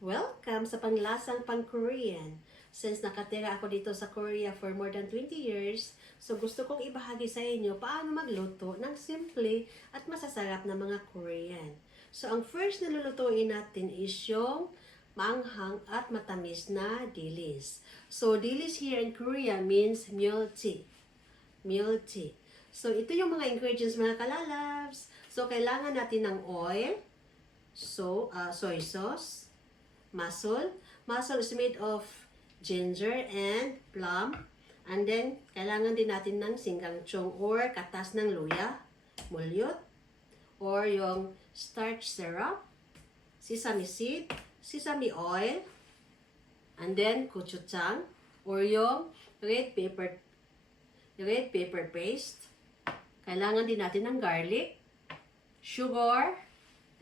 Welcome sa panglasang pang-Korean. Since nakatira ako dito sa Korea for more than 20 years, so gusto kong ibahagi sa inyo paano magluto ng simple at masasarap na mga Korean. So ang first na lulutuin natin is yung maanghang at matamis na dilis. So dilis here in Korea means multi. Multi. So ito yung mga ingredients mga kalalabs. So kailangan natin ng oil, soy sauce, mussel. Mussel is made of ginger and plum. And then, kailangan din natin ng singkangchong or katas ng luya, mulyot, or yung starch syrup, sesame seed, sesame oil, and then gochujang, or yung red pepper paste. Kailangan din natin ng garlic, sugar,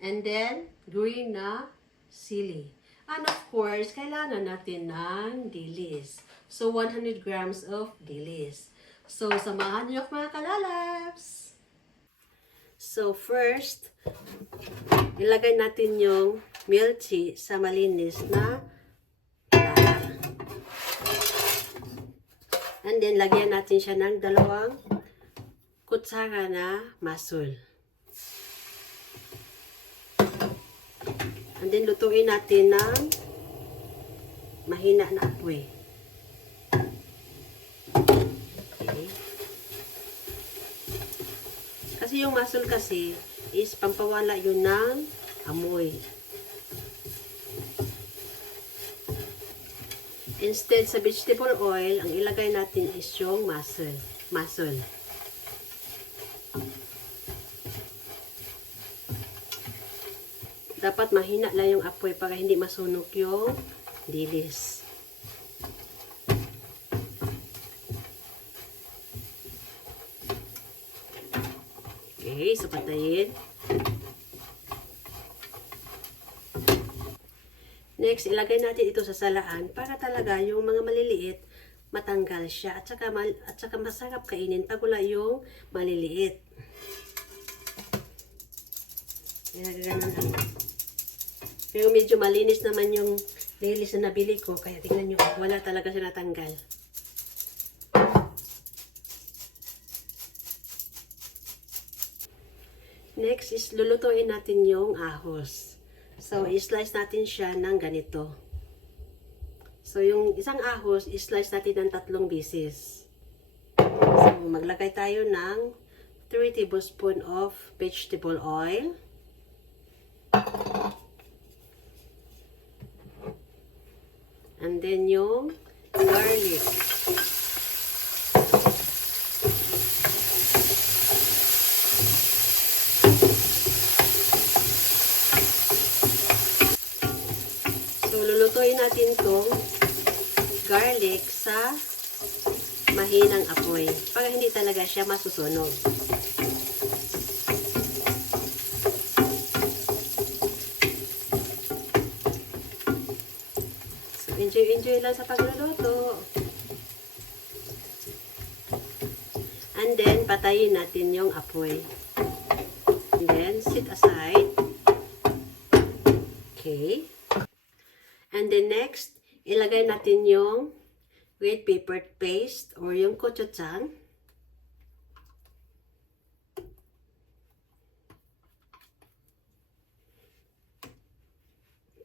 and then green na sili. And of course, kailangan natin ng dilis. So, 100 grams of dilis. So, samahan niyo mga kalalabs. So, first, ilagay natin yung milchi sa malinis na lata. And then, lagyan natin siya ng 2 kutsara na masul. And then, lutuin natin ng mahina na apoy. Okay. Kasi yung mussel kasi is pampawala yun ng amoy. Instead sa vegetable oil, ang ilagay natin is yung mussel. Dapat mahina lang yung apoy para hindi masunog yung dilis. Okay, so patayin. Next, ilagay natin ito sa salaan para talaga yung mga maliliit matanggal siya at saka masarap kainin pag wala yung maliliit. Ganun lang. Pero medyo malinis naman yung dilis na nabili ko. Kaya tingnan nyo, wala talaga siya natanggal. Next is lulutuin natin yung ahos. So, i-slice natin siya ng ganito. So, yung isang ahos, i-slice natin ng 3 pieces. So, maglagay tayo ng 3 tablespoons of vegetable oil. And then yung garlic. So, lulutuin natin tong garlic sa mahinang apoy para hindi talaga siya masusunog. Enjoy lang sa pagluluto. And then, patayin natin yung apoy. And then, sit aside. Okay. And then next, ilagay natin yung red pepper paste or yung gochujang.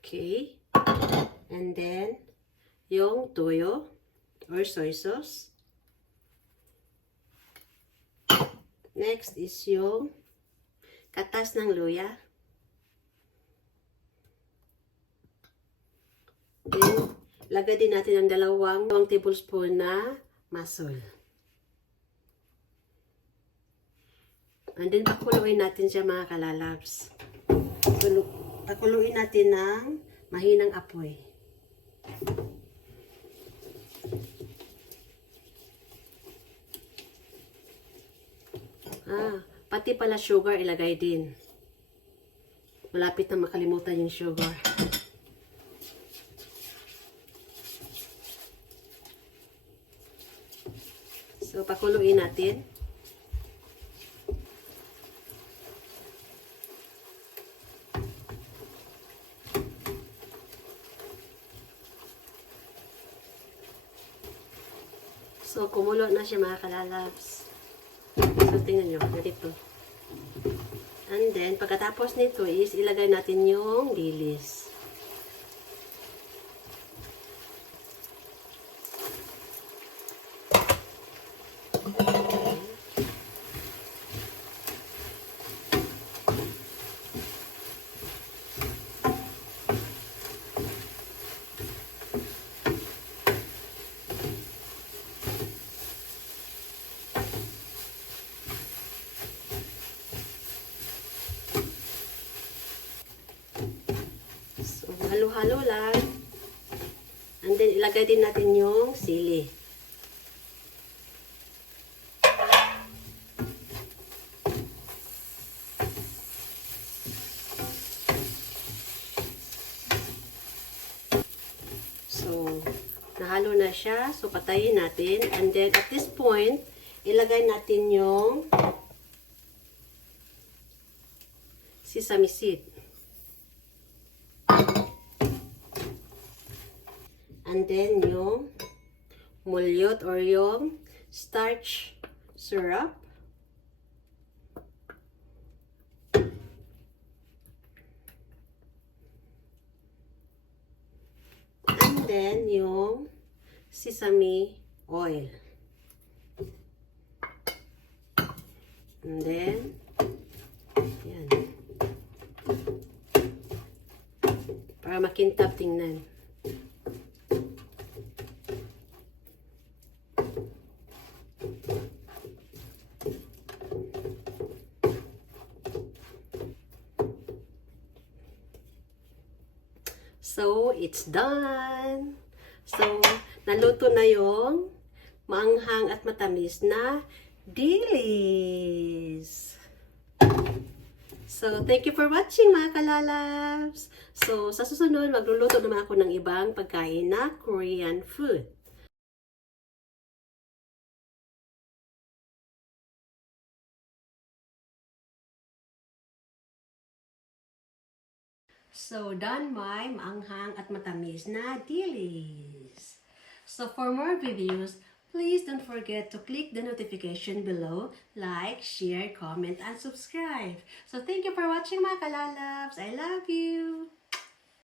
Okay. And then, yung toyo or soy sauce. Next is yung katas ng luya. Then, lagay din natin ang 2 tablespoon na mussel. And then, pakuluin natin siya mga kalalabs. So, pakuluin natin ng mahinang apoy. Pati pala sugar ilagay din. Malapit na makalimutan yung sugar. So, pakuluin natin. So, kumulo na siya mga kalalabs. So, tingnan nyo. Ganito. And then, pagkatapos nito is, ilagay natin yung dilis. So, halo-halo lang. And then, ilagay din natin yung sili. So, nahalo na siya. So, patayin natin. And then, at this point, ilagay natin yung sesame seed. And then, yung mulyot or yung starch syrup. And then, yung sesame oil. And then, yan. Para makintab tingnan. So, it's done. So, naluto na yung maanghang at matamis na dilis. So, thank you for watching mga kalalabs. So, sa susunod, magluluto naman ako ng ibang pagkain na Korean food. So, done my maanghang at matamis na dilis. So, for more videos, please don't forget to click the notification below, like, share, comment, and subscribe. So, thank you for watching mga kalalabs. I love you!